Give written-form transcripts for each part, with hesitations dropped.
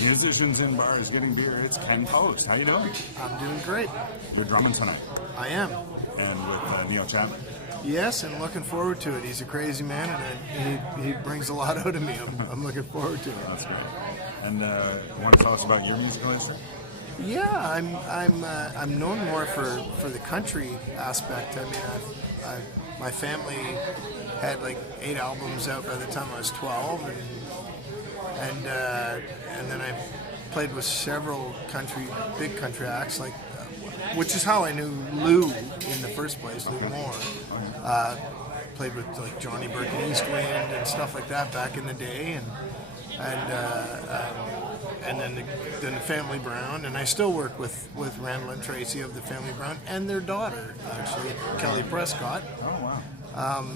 Musicians in bars getting beer. It's Ken Post. How you doing? I'm doing great. You're drumming tonight. I am. And with Neil Chapman. Yes, and looking forward to it. He's a crazy man, and he brings a lot out of me. I'm looking forward to it. That's great. And you want to tell us about your musical history? Yeah, I'm known more for the country aspect. I mean, my family had like 8 albums out by the time I was 12, and then I played with several big country acts, like which is how I knew Lou in the first place, Lou Moore. Played with like Johnny Burke and East Wind and stuff like that back in the day, and then the Family Brown, and I still work with Randall and Tracy of the Family Brown and their daughter, actually, Kelly Prescott. Oh, wow.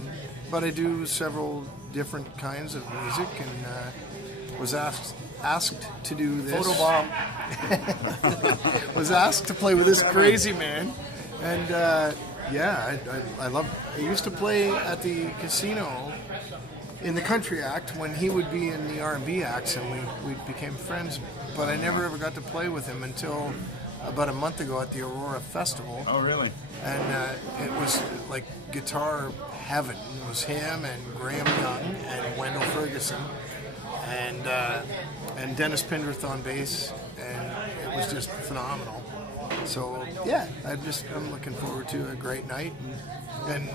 But I do several different kinds of music, and was asked to do this. Photobomb. Was asked to play with this crazy man, and I love. I used to play at the casino in the country act when he would be in the R&B acts, and we became friends. But I never ever got to play with him until about a month ago at the Aurora Festival. Oh, really? And it was like guitar heaven. It was him and Graham Young and Wendell Ferguson and Dennis Pendrith on bass, and it was just phenomenal. So yeah, I'm looking forward to a great night and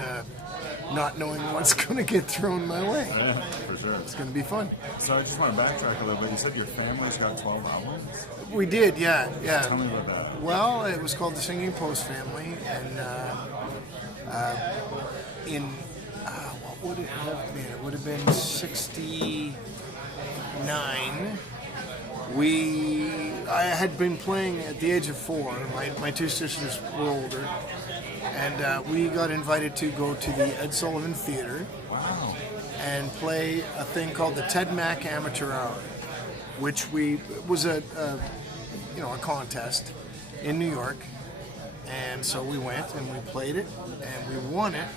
not knowing what's going to get thrown my way. Yeah, for sure. It's going to be fun. So I just want to backtrack a little bit. You said your family's got 12 albums? We did, yeah. Tell me about that. Well, it was called the Singing Post Family, and what would it have been? It would have been 69. I had been playing at the age of 4. My 2 sisters were older, and we got invited to go to the Ed Sullivan Theater. Wow. And play a thing called the Ted Mack Amateur Hour, which was a contest in New York, and so we went and we played it and we won it,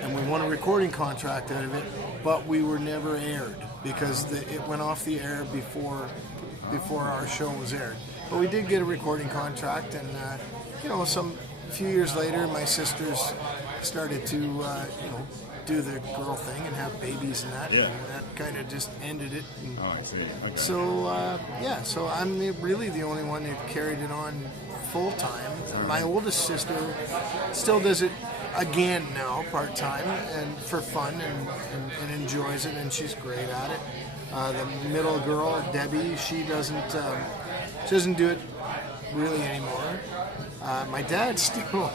and we won a recording contract out of it, but we were never aired because it went off the air before our show was aired. But we did get a recording contract, and a few years later, my sisters started to do the girl thing and have babies and that, and that kind of just ended it. And I see. Okay. so I'm really the only one that carried it on full time. My oldest sister still does it again now, part time, and for fun, and enjoys it, and she's great at it. The middle girl, Debbie, she doesn't do it really anymore. My dad still.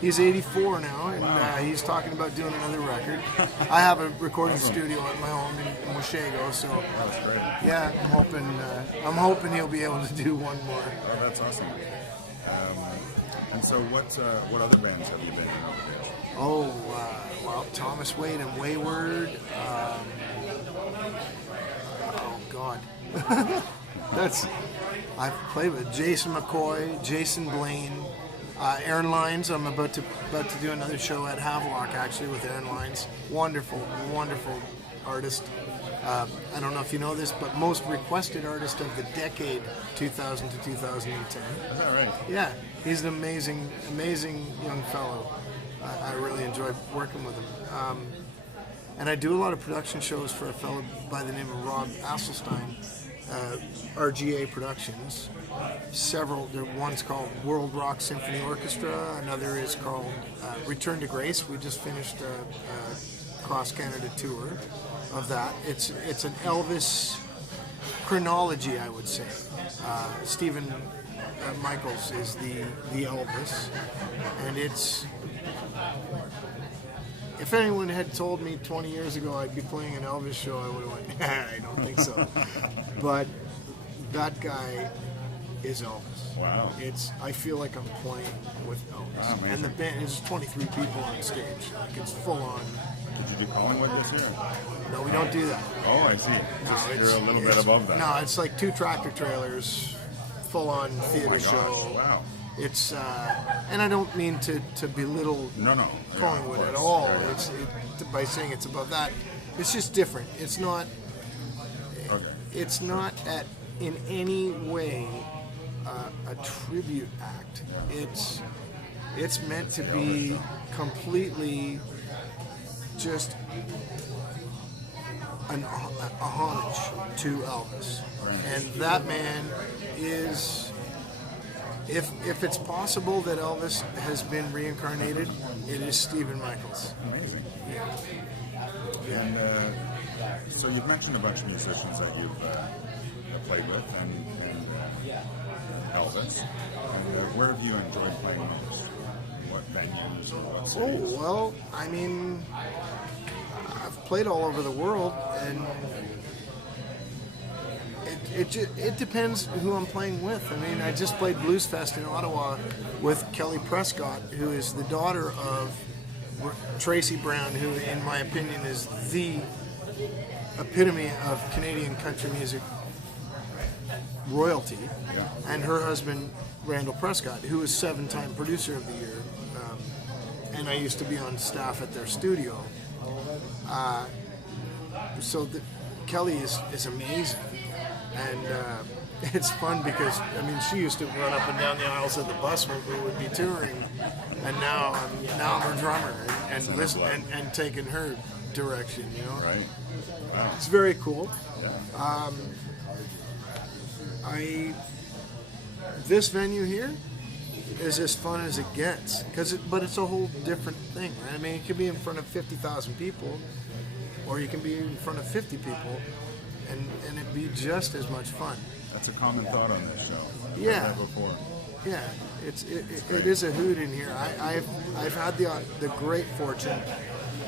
He's 84 now, and he's talking about doing another record. I have a recording studio at my home in Washago, so That's great. yeah, I'm hoping he'll be able to do one more. Oh, that's awesome. And so what other bands have you been in? Well, Thomas Wade and Wayward. Oh God, I've played with Jason McCoy, Jason Blaine. Aaron Lyons, I'm about to do another show at Havelock actually with Aaron Lyons. Wonderful artist. I don't know if you know this, but most requested artist of the decade, 2000 to 2010. Is that right? Yeah, he's an amazing young fellow. I really enjoy working with him. And I do a lot of production shows for a fellow by the name of Rob Asselstein, RGA Productions. One's called World Rock Symphony Orchestra. Another is called Return to Grace. We just finished a cross-Canada tour of that. It's an Elvis chronology, I would say. Stephen Michaels is the Elvis, and it's... If anyone had told me 20 years ago I'd be playing an Elvis show, I would have went, I don't think so. But that guy is Elvis. Wow. I feel like I'm playing with Elvis. Oh, and the band is 23 people on stage. Like, it's full on. Did you do Collingwood this year? No, we don't do that. Oh, I see. You're a little bit above that. No, it's like 2 tractor trailers, full on theater show. Wow. It's and I don't mean to belittle Collingwood at all. By saying it's above that. It's just different. It's not. Okay. It's not at in any way a tribute act. It's meant to be completely just a homage to Elvis. And that man is, if it's possible that Elvis has been reincarnated, it is Stephen Michaels. Amazing. Yeah. And so you've mentioned a bunch of musicians that you've played with, and Elvis. And where have you enjoyed playing most? What venues or what cities? Oh, well, I mean, I've played all over the world, and it depends who I'm playing with. I mean, I just played Blues Fest in Ottawa with Kelly Prescott, who is the daughter of Tracy Brown, who, in my opinion, is the epitome of Canadian country music royalty, and her husband, Randall Prescott, who is 7-time producer of the year, and I used to be on staff at their studio. So Kelly is amazing, and it's fun because, I mean, she used to run up and down the aisles of the bus when we would be touring, and now I'm her drummer and listen and taking her direction, you know. Right. Wow. It's very cool. Yeah. This venue here is as fun as it gets, but it's a whole different thing, right? I mean, you can be in front of 50,000 people, or you can be in front of 50 people, and it'd be just as much fun. That's a common thought on this show. Yeah. I've heard before. Yeah, it is a hoot in here. I've had the great fortune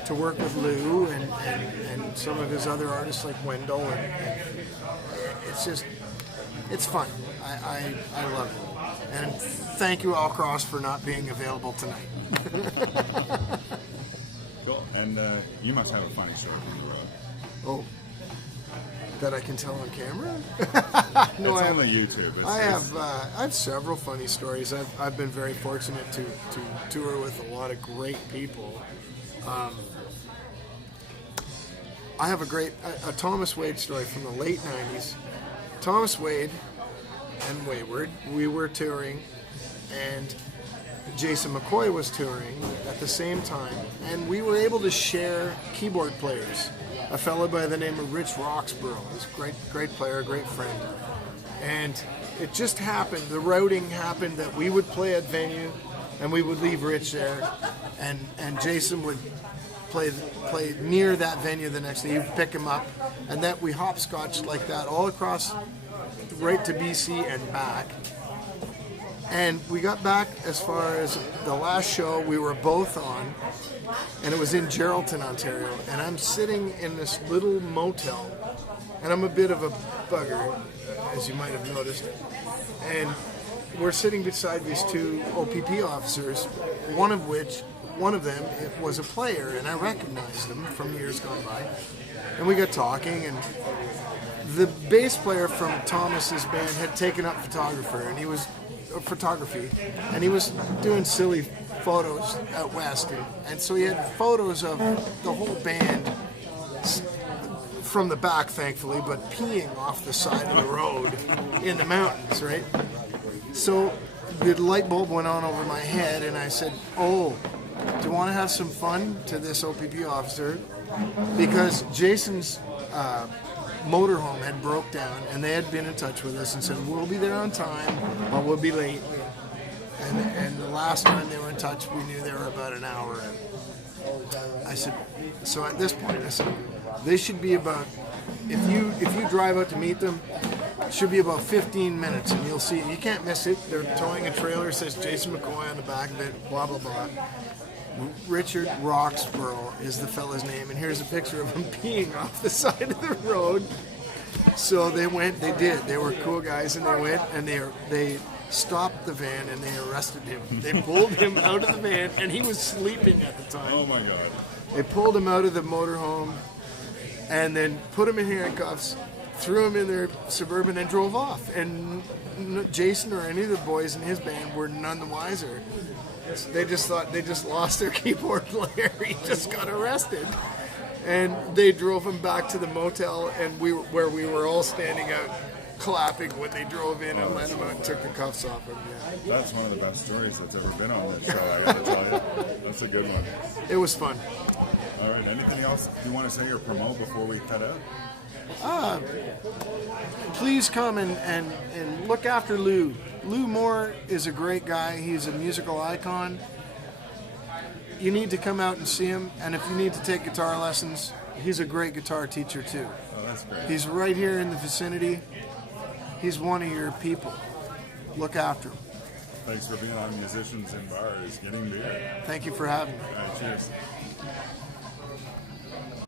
to work with Lou and some of his other artists like Wendell, and it's fun. I love it. And thank you, Al Cross, for not being available tonight. Cool. And you must have a funny story from the road. Oh, that I can tell on camera? No, it's on the YouTube. I have several funny stories. I've been very fortunate to tour with a lot of great people. I have a Thomas Wade story from the late 90s. Thomas Wade and Wayward, we were touring, and Jason McCoy was touring at the same time, and we were able to share keyboard players. A fellow by the name of Rich Roxborough, he's a great player, great friend. And it just happened, the routing happened that we would play at venue, and we would leave Rich there, and Jason would play near that venue the next day. He'd pick him up, and that we hopscotched like that all across, right to BC and back. And we got back as far as the last show we were both on, and it was in Geraldton, Ontario, and I'm sitting in this little motel, and I'm a bit of a bugger, as you might have noticed, and we're sitting beside these two OPP officers, one of them was a player, and I recognized him from years gone by, and we got talking, and the bass player from Thomas's band had taken up photography, and he was doing silly photos at West, and so he had photos of the whole band from the back, thankfully, but peeing off the side of the road in the mountains, right? So the light bulb went on over my head, and I said, "Oh, do you want to have some fun?" to this OPP officer, because Jason's motorhome had broke down, and they had been in touch with us and said, "We'll be there on time, but we'll be late." And the last time they were in touch, we knew they were about an hour in. I said, so at this point, I said, they should be about, if you drive out to meet them, it should be about 15 minutes, and you'll see, you can't miss it. They're towing a trailer, says Jason McCoy on the back of it, blah, blah, blah. Richard Roxborough is the fella's name, and here's a picture of him peeing off the side of the road. So they were cool guys, and they went, and they stopped the van, and they arrested him. They pulled him out of the van, and he was sleeping at the time. Oh my God. They pulled him out of the motorhome, and then put him in handcuffs, threw him in their Suburban, and drove off. And Jason or any of the boys in his band were none the wiser. They just thought they just lost their keyboard player. He just got arrested. And they drove him back to the motel, and where we were all standing out clapping when they drove in and let him out and took the cuffs off him. Yeah. That's one of the best stories that's ever been on this show, I gotta tell you. That's a good one. It was fun. All right, anything else you want to say or promote before we cut out? Please come and look after Lou. Lou Moore is a great guy. He's a musical icon. You need to come out and see him, and if you need to take guitar lessons, he's a great guitar teacher too. Oh, that's great. He's right here in the vicinity. He's one of your people. Look after him. Thanks for being on Musicians in Bars, getting beer. Thank you for having me. All right, cheers.